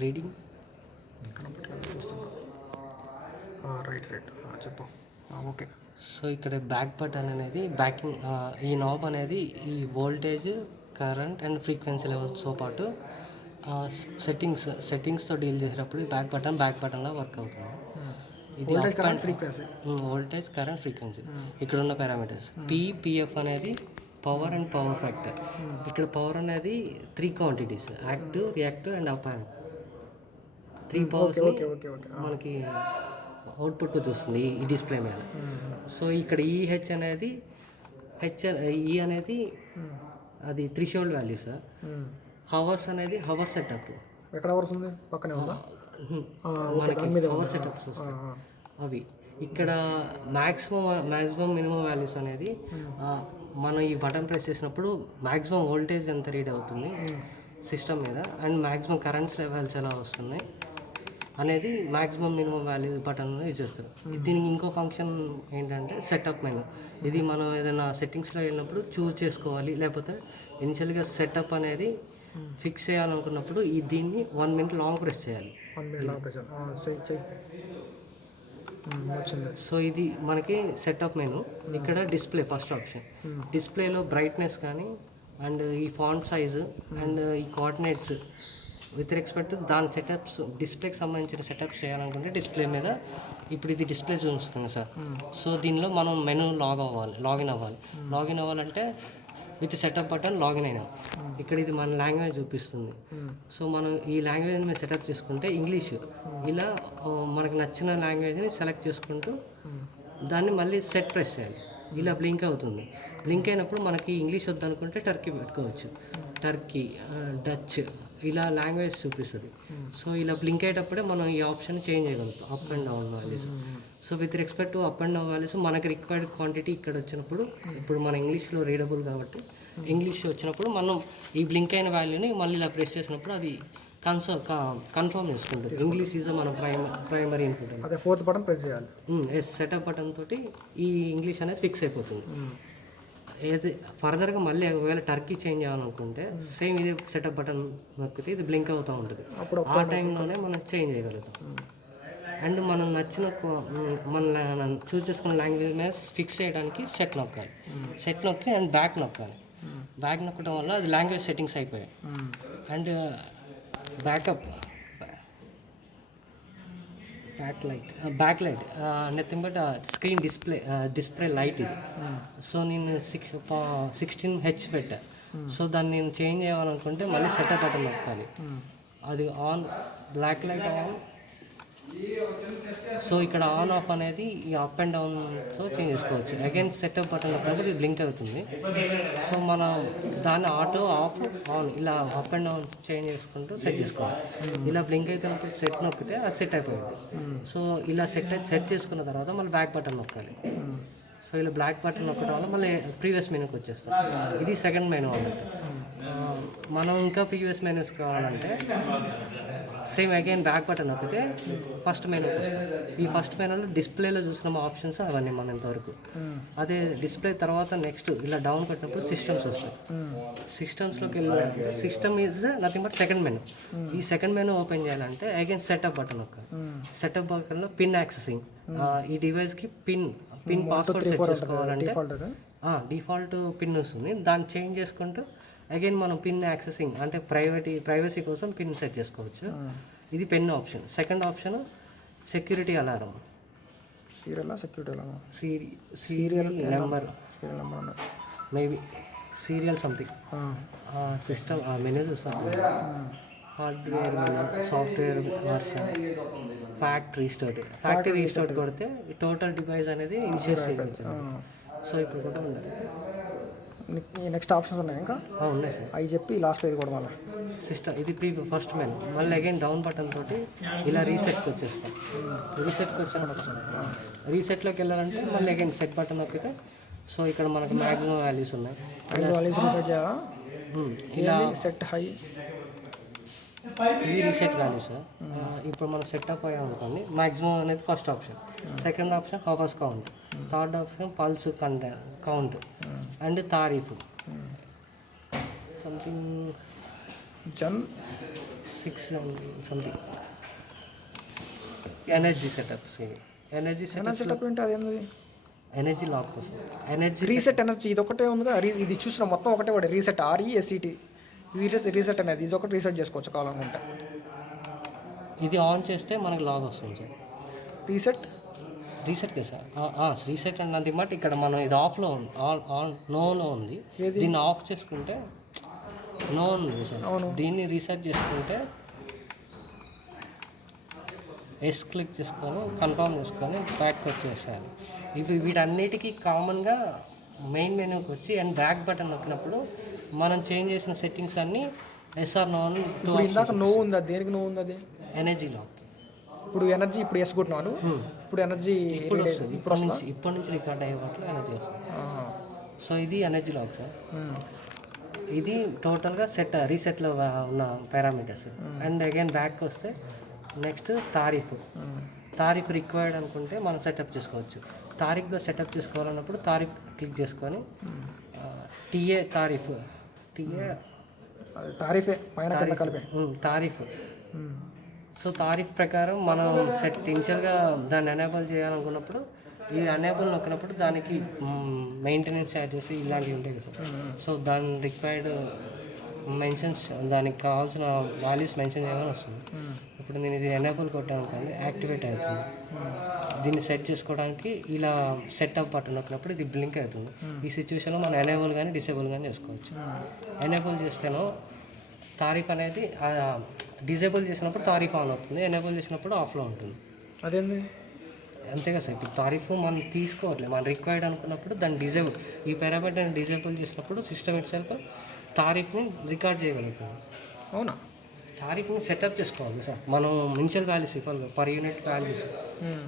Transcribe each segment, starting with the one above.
Reading కనపట్లేదు చూస్తున్నా. Right చెప్పు. ఓకే. సో ఇక్కడ బ్యాక్ బటన్ అనేది బ్యాకింగ్, ఈ నాబ్ అనేది ఈ వోల్టేజ్, కరెంట్ అండ్ ఫ్రీక్వెన్సీ లెవెల్స్తో పాటు సెట్టింగ్స్తో డీల్ చేసేటప్పుడు ఈ బ్యాక్ బటన్లో వర్క్ అవుతుంది. ఇది వోల్టేజ్, కరెంట్, ఫ్రీక్వెన్సీ. ఇక్కడ ఉన్న పారామీటర్స్ పిఎఫ్ అనేది పవర్ అండ్ పవర్ ఫ్యాక్టర్. ఇక్కడ పవర్ అనేది 3 quantities: active, reactive and up and 3 powers మనకి అవుట్పుట్కి చూస్తుంది ఈ డిస్ప్లే మీద. సో ఇక్కడ ఈహెచ్ అనేది ఈ అనేది అది థ్రెషోల్డ్ వాల్యూ సార్. హవర్స్ అనేది హవర్ సెటప్. ఎక్కడ హవర్స్ ఉంది? పక్కనే ఉందా? మనకి హవర్ సెటప్స్ వస్తాయి అవి. ఇక్కడ మ్యాక్సిమం మినిమం వాల్యూస్ అనేది మనం ఈ బటన్ ప్రెస్ చేసినప్పుడు మ్యాక్సిమం వోల్టేజ్ ఎంత రీడ్ అవుతుంది సిస్టమ్ మీద, అండ్ మ్యాక్సిమం కరెంట్స్ లెవెల్స్ ఎలా వస్తున్నాయి అనేది maximum minimum value button use చేస్తారు. దీనికి ఇంకో ఫంక్షన్ ఏంటంటే సెటప్ మెనూ. ఇది మనం ఏదైనా సెట్టింగ్స్లో వెళ్ళినప్పుడు చూస్ చేసుకోవాలి, లేకపోతే ఇనిషియల్గా సెటప్ అనేది ఫిక్స్ చేయాలనుకున్నప్పుడు దీన్ని 1 minute లాంగ్ ప్రెస్ చేయాలి. సో ఇది మనకి సెటప్ మెనూ. ఇక్కడ డిస్ప్లే ఫస్ట్ ఆప్షన్. డిస్ప్లేలో బ్రైట్నెస్ కానీ, అండ్ ఈ ఫాంట్ సైజు అండ్ ఈ కోఆర్డినేట్స్ విత్ రెస్పెక్ట్ దాని సెటప్స్, డిస్ప్లేకి సంబంధించిన సెటప్స్ చేయాలనుకుంటే డిస్ప్లే మీద ఇప్పుడు ఇది డిస్ప్లే చూపిస్తుంది సార్. సో దీనిలో మనం మెనూ లాగిన్ అవ్వాలంటే విత్ సెటప్ బటన్ లాగిన్ అయినా ఇక్కడ ఇది మన లాంగ్వేజ్ చూపిస్తుంది. సో మనం ఈ లాంగ్వేజ్ మీద సెటప్ చేసుకుంటే ఇంగ్లీష్, ఇలా మనకు నచ్చిన లాంగ్వేజ్ని సెలెక్ట్ చేసుకుంటూ దాన్ని మళ్ళీ సెట్ ప్రెస్ చేయాలి. ఇలా బ్లింక్ అవుతుంది. బ్లింక్ అయినప్పుడు మనకి ఇంగ్లీష్ వద్దనుకుంటే టర్కీ పెట్టుకోవచ్చు. టర్కీ, డచ్ ఇలా లాంగ్వేజ్ చూపిస్తుంది. సో ఇలా బ్లింక్ అయ్యేటప్పుడే మనం ఈ ఆప్షన్ చేంజ్ చేయగలుగుతాం, up and down values. So with respect to up and down values మనకి రిక్వైర్డ్ క్వాంటిటీ ఇక్కడ వచ్చినప్పుడు, ఇప్పుడు మన ఇంగ్లీష్లో రీడబుల్ కాబట్టి ఇంగ్లీష్ వచ్చినప్పుడు మనం ఈ బ్లింక్ అయిన వాల్యూని మళ్ళీ ఇలా ప్రెస్ చేసినప్పుడు అది కన్ఫర్మ్ చేసుకుంటుంది. ఇంగ్లీష్ ఈజ్ మన ప్రైమరీ ఇన్పుట్. అదే 4th బటన్ ప్రెస్ చేయాలి. సెటప్ బటన్ తోటి ఈ ఇంగ్లీష్ అనేది ఫిక్స్ అయిపోతుంది. ఏది ఫర్దర్గా మళ్ళీ ఒకవేళ టర్కీ చేంజ్ చేయాలనుకుంటే సేమ్ ఇది సెటప్ బటన్ నొక్కితే ఇది బ్లింక్ అవుతూ ఉంటుంది. ఆ టైంలోనే మనం చేంజ్ చేయగలుగుతాం. అండ్ మనం నచ్చిన మన చూస్ చేసుకున్న లాంగ్వేజ్ మీద ఫిక్స్ చేయడానికి సెట్ నొక్కి అండ్ బ్యాక్ నొక్కాలి. బ్యాక్ నొక్కడం వల్ల అది లాంగ్వేజ్ సెట్టింగ్స్ అయిపోయాయి. And back light nothing but screen display light ఇది. సో నేను 16Hz పెట్టా. సో దాన్ని నేను చేంజ్ చేయాలనుకుంటే మళ్ళీ సెటప్ బటన్ నొక్కాలి. అది on, black light on. So ఇక్కడ ఆన్ ఆఫ్ అనేది ఈ అప్ అండ్ డౌన్తో చేంజ్ చేసుకోవచ్చు. అగైన్ సెటప్ బటన్ నొక్కినప్పుడు ఇది బ్లింక్ అవుతుంది. సో మనం దాన్ని ఆటో, ఆఫ్, ఆన్ ఇలా అప్ అండ్ డౌన్ చేంజ్ చేసుకుంటూ సెట్ చేసుకోవాలి. ఇలా బ్లింక్ అవుతున్నప్పుడు సెట్ నొక్కితే అది సెట్ అయిపోయింది. సో ఇలా సెట్ చేసుకున్న తర్వాత మళ్ళీ బ్యాక్ బటన్ నొక్కాలి. సో ఇలా బ్లాక్ బటన్ నొక్కడం వల్ల మళ్ళీ ప్రీవియస్ మెనూకి వచ్చేస్తాం. ఇది సెకండ్ మెనూ అన్నట్టు. మనం ఇంకా ప్రీవియస్ మెనూస్ కావాలంటే సేమ్ అగైన్ బ్యాక్ బటన్ నొక్కితే ఫస్ట్ మెనూకి వస్తాం. ఈ ఫస్ట్ మెనూలో డిస్ప్లేలో చూసిన ఆప్షన్స్ అవన్నీ మనం ఇంతవరకు. అదే డిస్ప్లే తర్వాత నెక్స్ట్ ఇలా డౌన్ కొట్టినప్పుడు సిస్టమ్స్ వస్తాయి. సిస్టమ్స్లోకి వెళ్ళాలంటే system is nothing but second menu. ఈ సెకండ్ మెనూ ఓపెన్ చేయాలంటే అగైన్ సెటప్ బటన్ నొక్కాలి. సెటప్ బటన్లో పిన్ యాక్సెసింగ్, ఈ డివైస్కి పిన్ పాస్వర్డ్ సెట్ చేసుకోవాలంటే డిఫాల్ట్ పిన్ వస్తుంది. దాన్ని చేంజ్ చేసుకుంటూ అగైన్ మనం పిన్ యాక్సెసింగ్ అంటే ప్రైవసీ కోసం పిన్ సెట్ చేసుకోవచ్చు. ఇది pen option. Second option security alarm. Serial number maybe serial something system menu చూస్తాం. Hardware menu, software version, factory restart కొడితే టోటల్ డివైస్ అనేది ఇనిషియేట్ చేయవచ్చు. సో ఇప్పుడు కూడా ఉంది. నెక్స్ట్ ఆప్షన్స్ ఉన్నాయి ఇంకా? ఉన్నాయి సార్. అవి చెప్పి లాస్ట్ ఇది కూడా మళ్ళీ సిస్టమ్ ఇది ఫస్ట్ మెనూ. మళ్ళీ అగైన్ డౌన్ బటన్ తోటి ఇలా రీసెట్కి వచ్చేస్తాం. రీసెట్లోకి వెళ్ళాలంటే మళ్ళీ అగైన్ సెట్ బటన్ నొక్కితే సో ఇక్కడ మనకు మ్యాక్సిమం వాల్యూస్ ఉన్నాయి. ఇలా సెట్ హై, ఇది రీసెట్ వాల్యూస్. ఇప్పుడు మనం సెటప్ అయ్యాం అనుకోండి, మ్యాక్సిమం అనేది first option. Second option hours count. Third option pulse count and tariff something 6 something energy setups. ఇవి ఎనర్జీ సెటప్స్, సెటప్ ఏంటి అదేంది? ఎనర్జీ లాక్ కోసం. ఎనర్జీ రీసెట్ ఎనర్జీ ఇది ఒకటే ఉందిగా, ఇది చూసిన మొత్తం ఒకటే వాడే రీసెట్ RESET. ఇది రీసెట్ అనేది ఇది ఒకటి రీసెట్ చేసుకోవచ్చు కావాలనుకుంటే. ఇది ఆన్ చేస్తే మనకు లాగ్ వస్తుంది సార్. రీసెట్ కదా సార్. రీసెట్ అన్నది బట్ ఇక్కడ మనం ఇది ఆఫ్లో ఉంది, ఆన్ నోలో ఉంది. దీన్ని ఆఫ్ చేసుకుంటే నో ఉంది సార్. దీన్ని రీసెట్ చేసుకుంటే ఎస్ క్లిక్ చేసుకొని కన్ఫర్మ్ చేసుకొని బ్యాక్ వచ్చేసారు. ఇవి వీటన్నిటికీ కామన్గా మెయిన్ మెనూకి వచ్చి అండ్ బ్యాక్ బటన్ నొక్కినప్పుడు మనం చేంజ్ చేసిన సెట్టింగ్స్ అన్నీ SR నో అని ఇందాక నో ఉంది, దేనికి నో ఉంది అది? Energy lock. ఇప్పుడు ఎనర్జీ ఇప్పుడు ఎస్ కొట్టినాను, ఇప్పుడు ఎనర్జీ ఇప్పుడు వస్తుంది. ఇప్పటి నుంచి రికార్డ్ అయ్యే వాటిలో ఎనర్జీ వస్తుంది. సో ఇది ఎనర్జీ లాక్ సార్. ఇది టోటల్గా రీసెట్లో ఉన్న పారామీటర్స్. అండ్ అగైన్ బ్యాక్ వస్తే నెక్స్ట్ తారీఫ్ రిక్వైర్డ్ అనుకుంటే మనం సెటప్ చేసుకోవచ్చు. తారీఫ్లో సెటప్ చేసుకోవాలన్నప్పుడు తారీఫ్ క్లిక్ చేసుకొని TA తారీఫే పైన కలిపే తారీఫ్. సో తారీఫ్ ప్రకారం మనం ఇనిషియల్గా దాన్ని ఎనేబుల్ చేయాలనుకున్నప్పుడు ఈ ఎనేబుల్ నొక్కినప్పుడు దానికి మెయింటెనెన్స్ ఛార్జెస్ ఇలాంటివి ఉంటాయి కదా సార్. సో దాని రిక్వైర్డ్ మెన్షన్స్, దానికి కావాల్సిన వాల్యూస్ మెన్షన్ చేయమని వస్తుంది. ఇప్పుడు నేను ఇది ఎనేబుల్ కొట్టాను అనుకోండి, యాక్టివేట్ అవుతుంది. దీన్ని సెట్ చేసుకోవడానికి ఇలా సెటప్ బటన్ నొక్కినప్పుడు ఇది బ్లింక్ అవుతుంది. ఈ సిచ్యువేషన్లో మనం ఎనేబుల్ కానీ డిసేబుల్ కానీ చేసుకోవచ్చు. ఎనేబుల్ చేస్తేనో తారీఫ్ అనేది డిజేబుల్ చేసినప్పుడు తారీఫ్ ఆన్ అవుతుంది, ఎనేబుల్ చేసినప్పుడు ఆఫ్లో ఉంటుంది. అదేంది? అంతే కదా సార్. ఇప్పుడు తారీఫ్ మనం తీసుకోవట్లేదు, మనం రిక్వైర్డ్ అనుకున్నప్పుడు దాన్ని డిజేబుల్, ఈ పారామీటర్ని డిజేబుల్ చేసినప్పుడు సిస్టమ్ ఇట్ సెల్ఫ్ తారీఫ్ని రికార్డ్ చేయగలుగుతుంది. అవునా? తారీఫ్ని సెటప్ చేసుకోవాలి సార్. మనం ఇనిషియల్ వాల్యూస్ ఇవ్వాలి, పర్ యూనిట్ వాల్యూస్,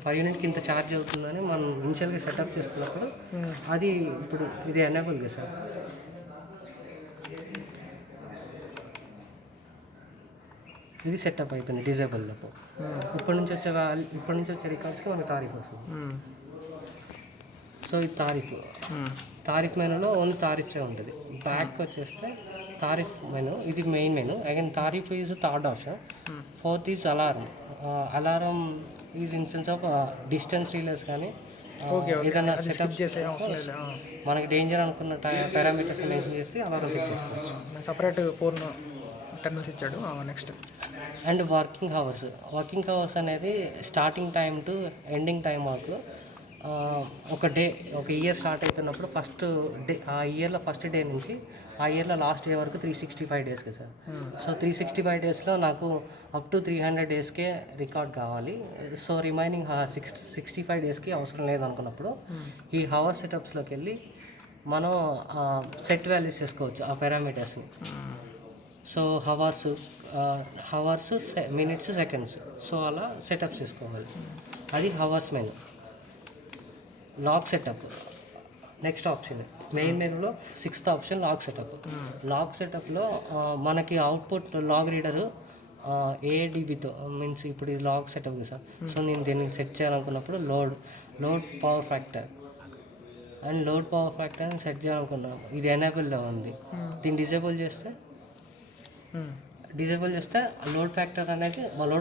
పర్ యూనిట్కి ఇంత ఛార్జ్ అవుతుందని మనం ఇనిషియల్గా సెటప్ చేసుకున్నప్పుడు అది ఇప్పుడు ఇది ఎనేబుల్ కదా సార్. ఇది సెటప్ అయిపోయింది డిజేబుల్లో. ఇప్పటి నుంచి వచ్చే రికార్డ్స్కి మనకి తారీఫ్ వస్తుంది. సో ఇది తారీఫ్ మెనూలో ఓన్లీ తారీఫే ఉంటుంది. బ్యాక్ వచ్చేస్తే తారీఫ్ మెనూ, ఇది main menu. Again tariff is third option. Fourth is alarm is in sense of distance reelers కానీ ఏదైనా సెటప్ చేసే మనకి డేంజర్ అనుకున్న పారామీటర్స్ మెన్షన్ చేస్తే అలారం ఫిక్స్ చేసుకోవచ్చు. సపరేట్ 10 minutes ఇచ్చాడు. నెక్స్ట్ అండ్ వర్కింగ్ అవర్స్ అనేది starting time to ending time వరకు ఒక ఇయర్ స్టార్ట్ అవుతున్నప్పుడు ఫస్ట్ డే, ఆ ఇయర్లో ఫస్ట్ డే నుంచి ఆ ఇయర్లో లాస్ట్ డే వరకు 365 days కదా సార్. సో 365 daysలో నాకు అప్ టు 300 daysకే రికార్డ్ కావాలి. సో రిమైనింగ్ 65 daysకి అవసరం లేదనుకున్నప్పుడు ఈ హవర్ సెటప్స్లోకి వెళ్ళి మనం సెట్ వాల్యూస్ చేసుకోవచ్చు ఆ పారామీటర్స్ని. So hours minutes seconds, so అలా సెటప్ చేసుకోవాలి. అది hours menu. Lock setup next option. Main మెనూలో 6th ఆప్షన్ లాక్ సెటప్లో మనకి అవుట్పుట్ లాగ్ రీడరు ADBతో మీన్స్ ఇప్పుడు ఇది లాగ్ సెటప్ కదా సార్. సో నేను దీన్ని సెట్ చేయాలనుకున్నప్పుడు లోడ్ పవర్ ఫ్యాక్టర్ సెట్ చేయాలనుకున్నాను. ఇది ఎనేబుల్లో ఉంది. దీన్ని డిజేబుల్ చేస్తే లోడ్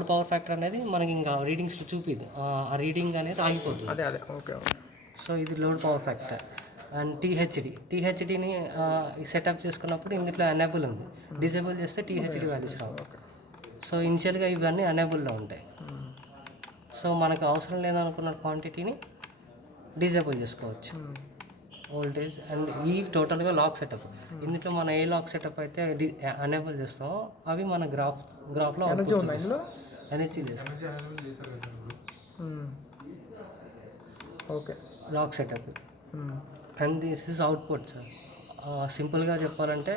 పవర్ ఫ్యాక్టర్ అనేది మనకి ఇంకా రీడింగ్స్లో చూపిదు, ఆ రీడింగ్ అనేది ఆగిపోతుంది. అదే ఓకే. సో ఇది లోడ్ పవర్ ఫ్యాక్టర్. అండ్ టీహెచ్డిని సెటప్ చేసుకున్నప్పుడు ఇందులో ఎనేబుల్ ఉంది. డిజేబుల్ చేస్తే టీహెచ్డి వాల్యూస్ రావు. సో ఇనిషియల్గా ఇవన్నీ ఎనేబుల్లో ఉంటాయి. సో మనకు అవసరం లేదనుకున్న క్వాంటిటీని డిజేబుల్ చేసుకోవచ్చు. వోల్టేజ్ అండ్ ఈ టోటల్గా లాక్ సెటప్. ఇందులో మనం ఏ లాక్ సెటప్ అయితే ఎనేబుల్ చేస్తామో అవి మన గ్రాఫ్లో ఎనర్జీ చేస్తాం. Okay, lock setup. And this is output sir. సింపుల్గా చెప్పాలంటే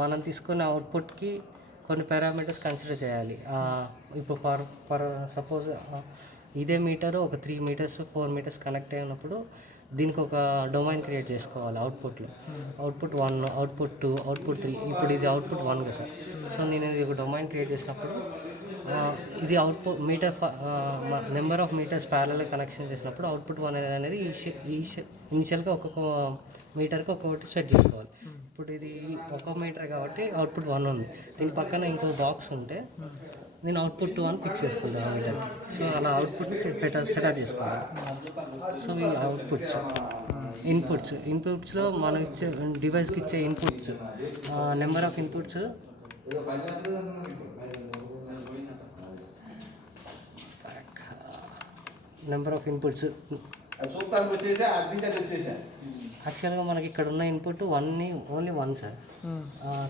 మనం తీసుకున్న అవుట్పుట్కి కొన్ని పారామీటర్స్ కన్సిడర్ చేయాలి. ఇప్పుడు పర్ సపోజ్ ఇదే మీటర్ ఒక 3 meters 4 meters కనెక్ట్ అయినప్పుడు దీనికి ఒక డొమైన్ క్రియేట్ చేసుకోవాలి అవుట్పుట్లో. Output 1, output 2, output 3. ఇప్పుడు ఇది అవుట్పుట్ 1 కదా సార్. సో నేను ఇది ఒక డొమైన్ క్రియేట్ చేసినప్పుడు ఇది output number of meters parallel connection చేసినప్పుడు అవుట్పుట్ 1 అనేది ఇనిషియల్గా ఒక్కొక్క మీటర్కి ఒక్కొక్కటి సెట్ చేసుకోవాలి. ఇప్పుడు ఇది 1 మీటర్ కాబట్టి అవుట్పుట్ 1 ఉంది. దీని పక్కన ఇంకో బాక్స్ ఉంటే నేను అవుట్పుట్ 2 అని ఫిక్స్ చేసుకుంటాను మీటర్కి. సో అలా అవుట్పుట్ సెటప్ చేసుకోవాలి. సో ఈ అవుట్పుట్స్ ఇన్పుట్స్లో మనం ఇచ్చే డివైస్కి ఇచ్చే ఇన్పుట్స్ నెంబర్ ఆఫ్ ఇన్పుట్స్ యాక్చువల్గా మనకి ఇక్కడ ఉన్న input only one sir.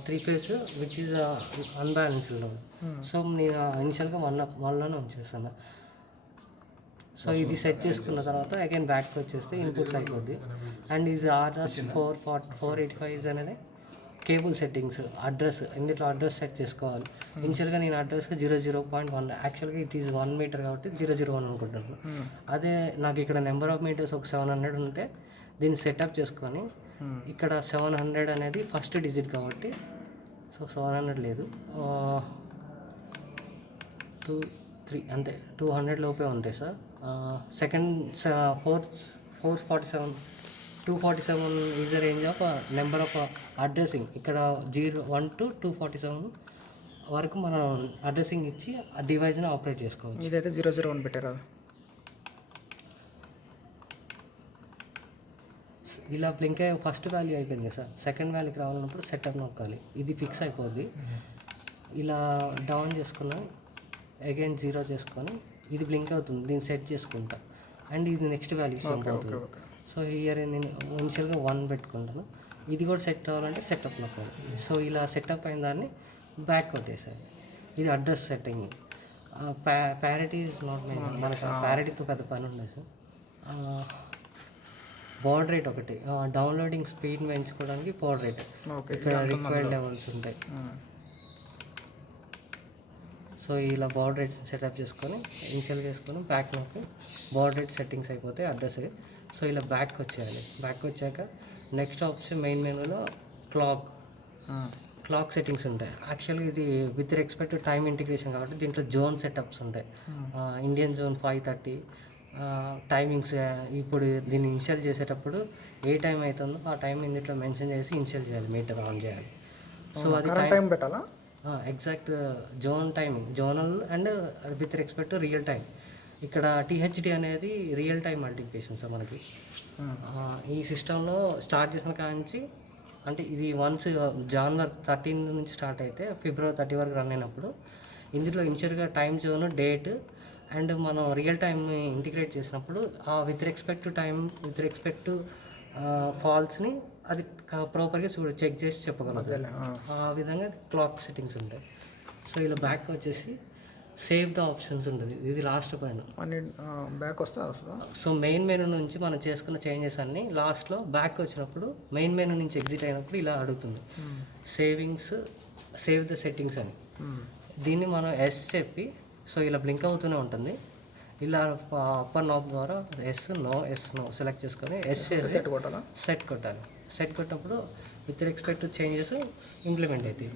3 phase which is unbalanced. So నేను ఇనిషియల్గా వన్లోనే ఉంచేస్తాను. సో ఇది సెట్ చేసుకున్న తర్వాత అగైన్ బ్యాక్ వచ్చేస్తే ఇన్పుట్స్ అయిపోద్ది. అండ్ ఇది RS 485 అనేది కేబుల్ సెట్టింగ్స్ అడ్రస్. ఇందులో అడ్రస్ సెట్ చేసుకోవాలి. ఇనిషియల్గా నేను అడ్రస్ 00.1, యాక్చువల్గా ఇట్ ఈస్ 1 మీటర్ కాబట్టి 001 అనుకుంటున్నాను. అదే నాకు ఇక్కడ నెంబర్ ఆఫ్ మీటర్స్ ఒక 700 ఉంటే దీన్ని సెటప్ చేసుకొని ఇక్కడ 700 అనేది ఫస్ట్ డిజిట్ కాబట్టి సో 700 లేదు, 2, 3 అంతే, 200 లోపే ఉంటాయి sir. Second 247 is the range of number of addressing. ఇక్కడ 01 to 247 వరకు మనం అడ్రసింగ్ ఇచ్చి ఆ డివైస్ని ఆపరేట్ చేసుకోవచ్చు. ఇదైతే 001 పెట్టారు. ఇలా బ్లింక్ అయ్యే ఫస్ట్ వాల్యూ అయిపోయింది కదా సార్. సెకండ్ వాల్యూకి రావాలన్నప్పుడు సెటప్ నొక్కాలి. ఇది ఫిక్స్ అయిపోద్ది. ఇలా డౌన్ చేసుకున్నా అగైన్ 0 చేసుకొని ఇది బ్లింక్ అవుతుంది. దీన్ని సెట్ చేసుకుంటా అండ్ ఇది నెక్స్ట్ వాల్యూ పోతుంది. సో ఇయర్ నేను ఇనిషియల్గా 1 పెట్టుకుంటాను. ఇది కూడా సెట్ అవ్వాలంటే సెటప్ నొక్కాలి. సో ఇలా సెటప్ అయిన దాన్ని బ్యాక్ కొట్టేసారు. ఇది address setting. Parity is not main. మనకు ప్యారిటీతో పెద్ద పని ఉండదు సార్. బాడ్ రేట్ ఒకటి, డౌన్లోడింగ్ స్పీడ్ పెంచుకోవడానికి బాడ్ రేట్ ఇక్కడ రిక్వైర్డ్ లెవెల్స్ ఉంటాయి. సో ఇలా బాడ్ రేట్ సెటప్ చేసుకొని ఇనిషియల్ చేసుకొని బ్యాక్ నొక్కి బాడ్ రేట్ సెట్టింగ్స్ అయిపోతే అడ్రస్. సో ఇలా బ్యాక్ వచ్చేయాలి. బ్యాక్ వచ్చాక నెక్స్ట్ ఆప్షన్ మెయిన్ మెనూలో క్లాక్ సెట్టింగ్స్ ఉంటాయి. యాక్చువల్గా ఇది with respect to time integration కాబట్టి దీంట్లో జోన్ సెటప్స్ ఉంటాయి. Indian zone 5:30 timings. ఇప్పుడు దీన్ని ఇన్స్టాల్ చేసేటప్పుడు ఏ టైం అవుతుందో ఆ టైం ఇందులో మెన్షన్ చేసి ఇన్స్టాల్ చేయాలి, మీటర్ ఆన్ చేయాలి. సో అది టైం పెట్టాలా? Exact zone timing, zonal and with respect to real time. ఇక్కడ THD అనేది రియల్ టైం మల్టిప్లికేషన్ సార్ మనకి. ఈ సిస్టంలో స్టార్ట్ చేసిన కాంచి అంటే ఇది వన్స్ January 13 నుంచి స్టార్ట్ అయితే February 30 వరకు రన్ అయినప్పుడు ఇందులో ఇనిషియల్గా టైం జోన్, డేట్ అండ్ మనం రియల్ టైంని ఇంటిగ్రేట్ చేసినప్పుడు ఆ with respect to time, with respect to ఫాల్ట్స్ని అది ప్రాపర్గా చెక్ చేసి చెప్పగలుగుతాం. ఆ విధంగా క్లాక్ సెట్టింగ్స్ ఉంటాయి. సో ఇలా బ్యాక్ వచ్చేసి సేవ్ ద ఆప్షన్స్ ఉంటుంది. ఇది లాస్ట్ పైన బ్యాక్ వస్తా. సో మెయిన్ మెనూ నుంచి మనం చేసుకున్న చేంజెస్ అన్నీ లాస్ట్లో బ్యాక్ వచ్చినప్పుడు మెయిన్ మెనూ నుంచి ఎగ్జిట్ అయినప్పుడు ఇలా అడుగుతుంది సేవ్ ద సెట్టింగ్స్ అని. దీన్ని మనం ఎస్ చెప్పి సో ఇలా బ్లింక్ అవుతూనే ఉంటుంది. ఇలా అప్పర్ నాబ్ ద్వారా ఎస్ నో సెలెక్ట్ చేసుకొని సెట్ కొట్టాలి. సెట్ కొట్టినప్పుడు విత్ రెస్పెక్ట్ చేంజెస్ ఇంప్లిమెంట్ అవుతాయి.